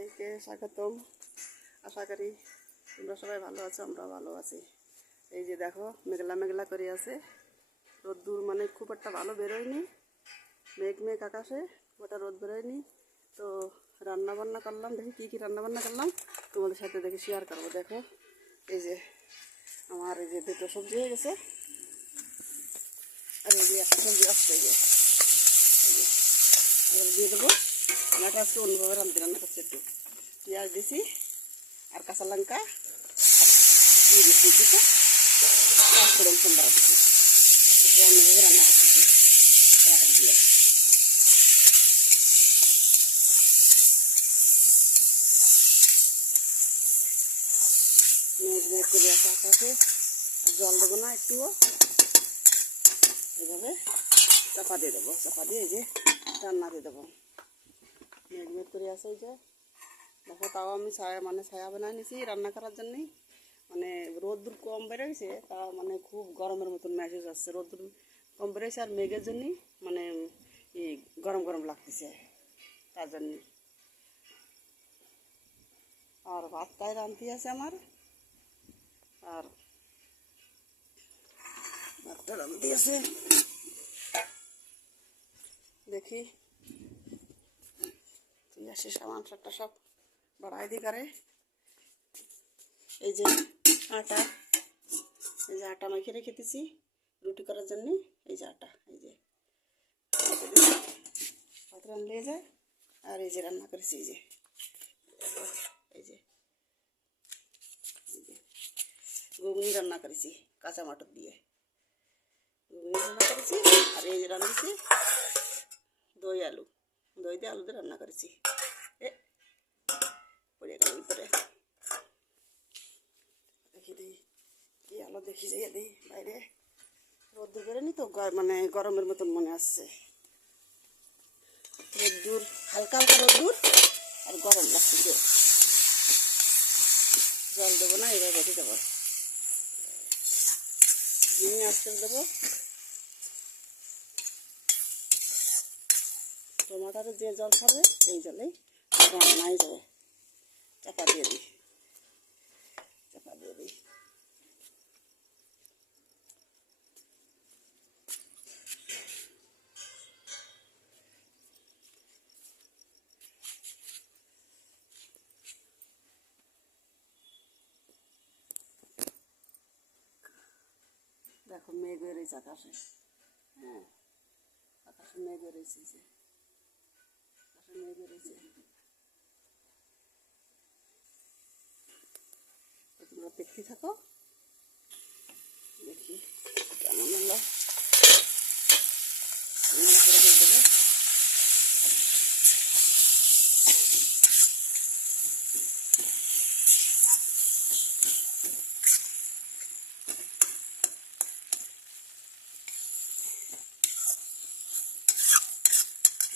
সবাইকে স্বাগতম। আশা করি তোমরা সবাই ভালো আছো আমরা ভালো আছি। এই যে দেখো, মেঘলা মেঘলা করে আছে। রোদ্দুর মানে খুব একটা ভালো বেরোয়নি। মেঘ মেঘ আকাশে খুব একটা রোদ বেরোয়নি। তো রান্না বান্না করলাম, দেখি কী কী রান্না বান্না করলাম। তোমাদের সাথে দেখে শেয়ার করব, দেখো। এই যে আমার এই যে দুটো সবজি হয়ে গেছে। আর এই যে একটা সবজি আসছে এই দিয়ে দেবো। রান্নাটা আজকে অন্যভাবে রান্না রান্না করছি একটু। পেঁয়াজ দিছি আর কাঁচা লঙ্কা, দিয়ে দিচ্ছি কিছু পাঁচ ফোড়ন সম্বার দিচ্ছি একটু অন্যভাবে রান্না করতেছি রাখা দিয়ে। মেঘ মেঘ করে আসে জল দেবো না একটুও। এভাবে চাপা দিয়ে দেবো। চাপা দিয়ে যে রান্না দিয়ে দেবো। মেঘ মেঘ করে আসে এই যে দেখো তাও আমি ছায়া মানে ছায়া বানায় নিছি রান্না করার জন্যই মানে রোদ্দুর কম বেরোইছে তা মানে খুব গরমের মতন মেসেজ আসছে রোদ্দুর কম বেরোইছে আর মেঘের জন্যই মানে এই গরম গরম লাগতেছে তার জন্য আর ভাতটাই রান্তি আছে আমার আর ভাতটা রান্তি আছে দেখি আসিস সামান সারটা সব বাড়াই দি করে এই যে আটা, এই যে আটা মাখিয়ে রেখে দিছি রুটি করার জন্য। এই যে আটা, এই যে ভাত রান্না যায় আর এই যে রান্না করেছি, এই যে এই যে ঘুগনি রান্না করেছি, কাঁচা মটর দিয়ে। ঘুগনি রান্না করেছি, আর এই যে রান্নাছি দই, আলু। দই দিয়ে আলু দিয়ে রান্না করেছি। পড়ে গেল ভিতরে দেখি দিই, কি আলো দেখি যাই দিই, বাইরে। রোদ্দুর বেরোনি তো মানে গরমের মতন মনে আসছে। রোদ্দুর, হালকা হালকা রোদ্দুর, আর গরম লাগছে জল দেবো না, এবার বেঁধে দেবো। ঝিঙে আসতে দেবো। টমাটারে যে জল খাবে এই জলেই রান্নাই যাবে চাপা দিয়ে দিই। চাপা দিয়ে দিই। দেখো মেঘ বেরোয়েছে আকাশে। হ্যাঁ আকাশে মেঘ বেরোয়েছে যে। বেরোয়েছে তো তোমরা দেখতে থাকো। দেখি কেমন হলো। দেবো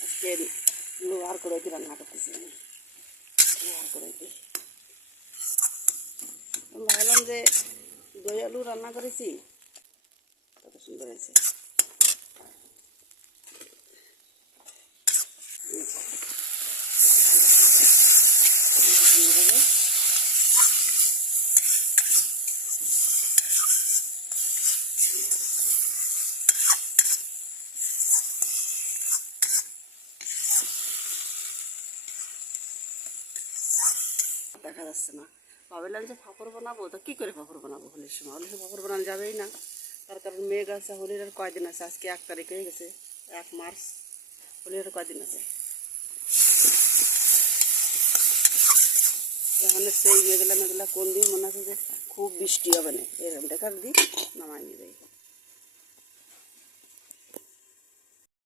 আজকে লোহার কড়াইতে রান্না করতেছি আমি। লোহার কড়াইতে ভাবলাম যে দই আলু রান্না করেছি। কত সুন্দর হয়েছে। দেখা যাচ্ছে না। ভাবলাম যে পাঁপড় বানাবো, তো কী করে পাঁপড় বানাবো? হোলির সময় হোলির সময় পাঁপড় বানানো যাবেই না। তার কারণ মেঘ আছে, হোলির আর কয়দিন আছে? আজকে এক তারিখ হয়ে গেছে, এক মার্চ। হোলির আর কয়দিন আছে? এখানে সেই মেঘলা মেঘলা কোন দিন মনে আছে যে খুব বৃষ্টি হবে না? এরকম দেখার দিন নামাই যাই।